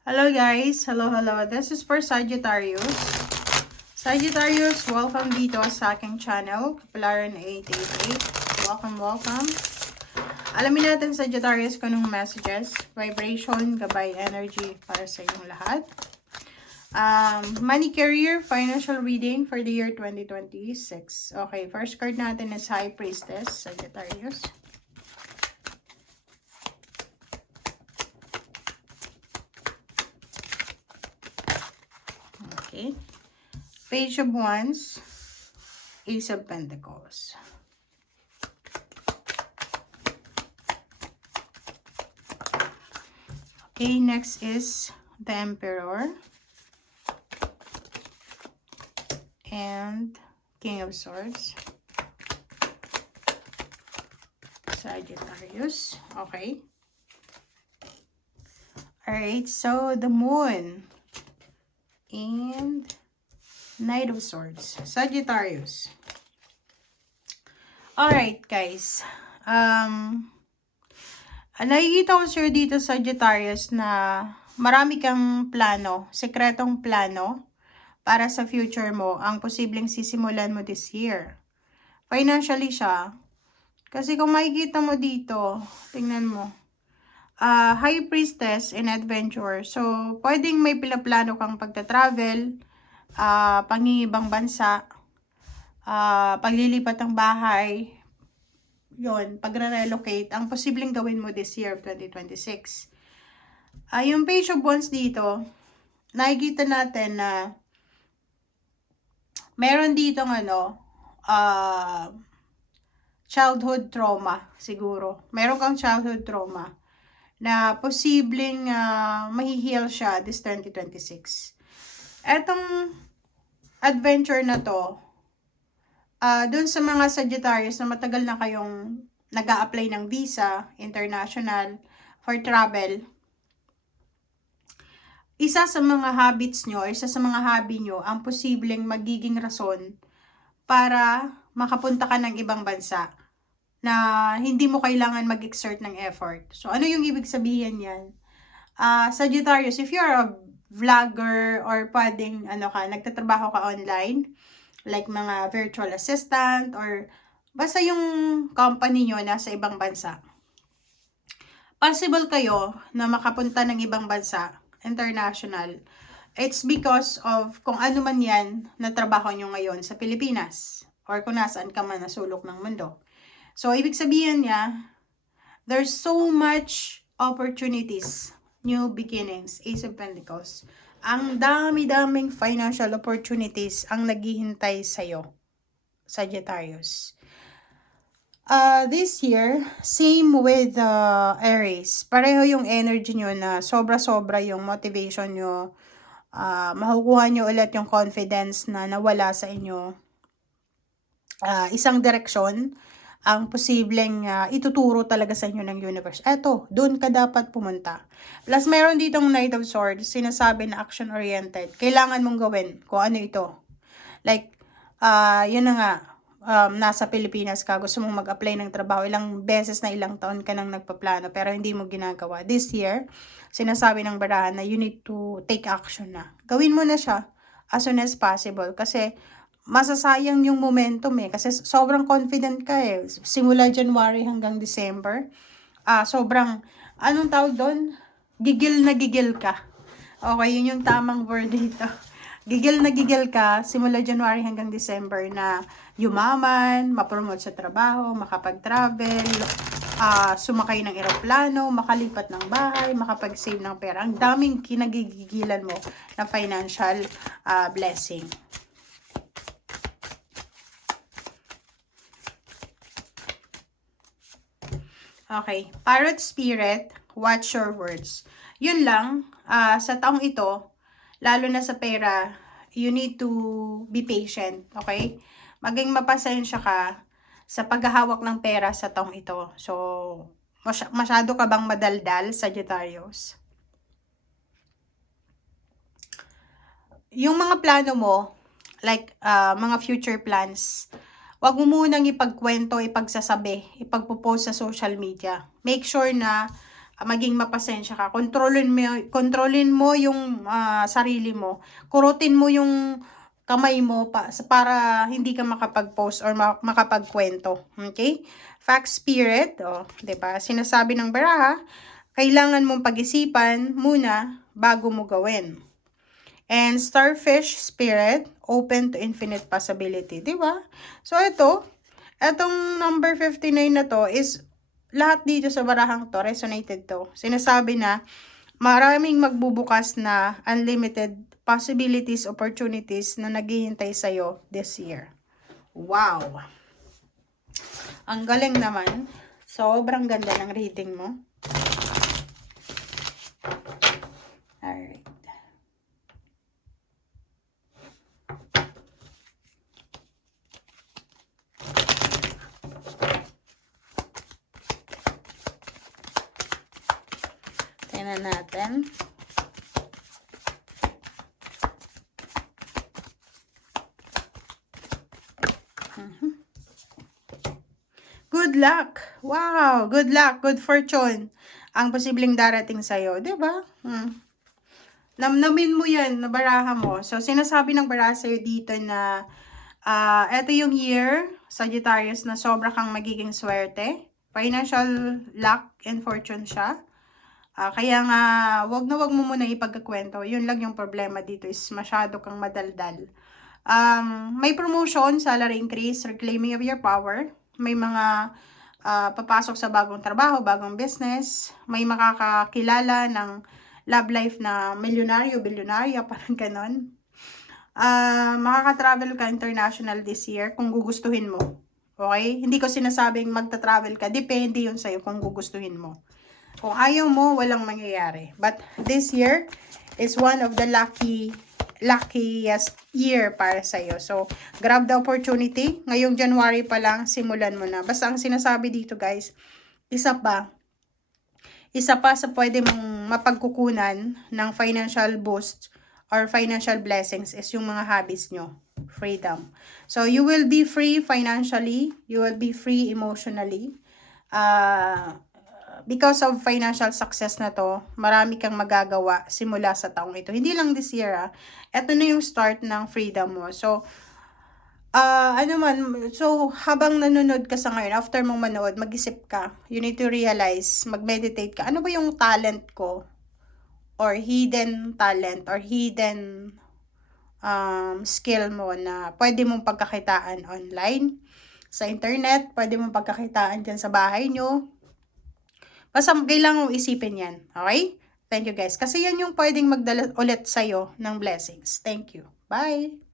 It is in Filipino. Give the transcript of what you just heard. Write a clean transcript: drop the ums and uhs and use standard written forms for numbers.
Hello guys! Hello! This is for Sagittarius. Sagittarius, welcome dito sa aking channel, Kapalaran 888. Welcome! Alamin natin Sagittarius kung anong messages, vibration, gabay, energy para sa inyong lahat. Money career, financial reading for the year 2026. Okay, first card natin is High Priestess, Sagittarius. Okay. Page of Wands, Ace of Pentacles. Okay, next is the Emperor and King of Swords. Sagittarius. Okay. Alright, so the Moon and Knight of Swords. Sagittarius. Alright, guys. Nakikita ko sir dito Sagittarius na marami kang plano, sekretong plano para sa future mo, ang posibleng sisimulan mo this year. Financially siya. Kasi kung makikita mo dito, tingnan mo. High Priestess and Adventurer. So, pwedeng may pinaplano kang pagta-travel, pangingibang bansa, paglilipat ng bahay, yon, pagre-relocate, ang posibleng gawin mo this year of 2026. Yung Page of Wands dito, nakikita natin na meron ditong childhood trauma siguro. Meron kang childhood trauma na posibleng mahi-heal siya this 2026. Etong adventure na to, dun sa mga Sagittarius na matagal na kayong nag-a-apply ng visa, international, for travel, isa sa mga habits nyo, isa sa mga hobby nyo, ang posibleng magiging rason para makapunta ka ng ibang bansa na hindi mo kailangan mag-exert ng effort. So, ano yung ibig sabihin yan? Sagittarius, if you're a vlogger or pwedeng, nagtatrabaho ka online, like mga virtual assistant or basta yung company nyo nasa ibang bansa, possible kayo na makapunta ng ibang bansa, international. It's because of kung ano man yan na trabaho nyo ngayon sa Pilipinas or kung nasaan ka man na sulok ng mundo. So, ibig sabihin niya, there's so much opportunities, new beginnings, Ace of Pentacles. Ang dami-daming financial opportunities ang naghihintay sa'yo, Sagittarius. This year, same with Aries. Pareho yung energy nyo na sobra-sobra yung motivation nyo. Makukuha nyo ulit yung confidence na nawala sa inyo. Isang direksyon ang posibleng ituturo talaga sa inyo ng universe. Eto, doon ka dapat pumunta. Plus, meron ditong Knight of Swords, sinasabi na action-oriented. Kailangan mong gawin kung ano ito. Like, yun na nga, nasa Pilipinas ka, gusto mong mag-apply ng trabaho, ilang beses na ilang taon ka nang nagpaplano, pero hindi mo ginagawa. This year, sinasabi ng barahan na you need to take action na. Gawin mo na siya as soon as possible. Kasi, masasayang yung momentum kasi sobrang confident ka simula January hanggang December. Sobrang, anong tawag doon? Gigil na gigil ka. Okay, yun yung tamang word dito. Gigil na gigil ka simula January hanggang December na yumaman, mapromote sa trabaho, makapag-travel, sumakay ng eroplano, makalipat ng bahay, makapag-save ng pera. Ang daming kinagigigilan mo na financial blessing. Okay, Parrot Spirit, watch your words. Yun lang, sa taong ito, lalo na sa pera, you need to be patient, okay? Maging mapasensya ka sa paghahawak ng pera sa taong ito. So, masyado ka bang madaldal, Sagittarius? Yung mga plano mo, like mga future plans, wag mo munang ipagkwento, ipagsasabi, ipagpo-post sa social media. Make sure na maging mapasensya ka. Kontrolin mo yung sarili mo. Kurutin mo yung kamay mo para hindi ka makapag-post or makapagkwento. Okay? Fact spirit, 'di ba? Sinasabi ng baraha, kailangan mong pag-isipan muna bago mo gawin. And starfish spirit, open to infinite possibility, 'di ba? So etong number 59 na to is lahat dito sa barahang to resonated to. Sinasabi na maraming magbubukas na unlimited possibilities, opportunities na naghihintay sa'yo this year. Wow! Ang galing naman. Sobrang ganda ng reading mo. Alright. Tingnan natin. Good luck. Wow, good luck, good fortune. Ang posibleng darating sa'yo, 'di ba? Namnamin mo 'yan, nabaraha mo. So, sinasabi ng baraha sa'yo dito na eto yung year, Sagittarius, na sobra kang magiging swerte. Financial luck and fortune siya. Kaya nga, wag mo muna ipagkakwento. Yun lang yung problema dito is masyado kang madaldal. May promotion, salary increase, reclaiming of your power. May mga papasok sa bagong trabaho, bagong business. May makakakilala ng love life na milyonaryo, bilyonarya, parang ganon. Makaka-travel ka international this year kung gugustuhin mo. Okay? Hindi ko sinasabing magta-travel ka. Depende yun sa'yo kung gugustuhin mo. Kung ayaw mo, walang mangyayari. But this year is one of the luckiest year para sa'yo. So, grab the opportunity. Ngayong January pa lang, simulan mo na. Basta ang sinasabi dito guys, isa pa sa pwede mong mapagkukunan ng financial boost or financial blessings is yung mga hobbies nyo. Freedom. So, you will be free financially. You will be free emotionally. Because of financial success na to, marami kang magagawa simula sa taong ito. Hindi lang this year, Ito na yung start ng freedom mo. So, habang nanonood ka sa ngayon, after mong manood, mag-isip ka. You need to realize, mag-meditate ka. Ano ba yung talent ko? Or hidden talent, or hidden skill mo na pwede mong pagkakitaan online, sa internet, pwede mong pagkakitaan dyan sa bahay nyo. Basta kailangan mong isipin yan. Okay? Thank you guys. Kasi yan yung pwedeng magdala ulit sa'yo ng blessings. Thank you. Bye!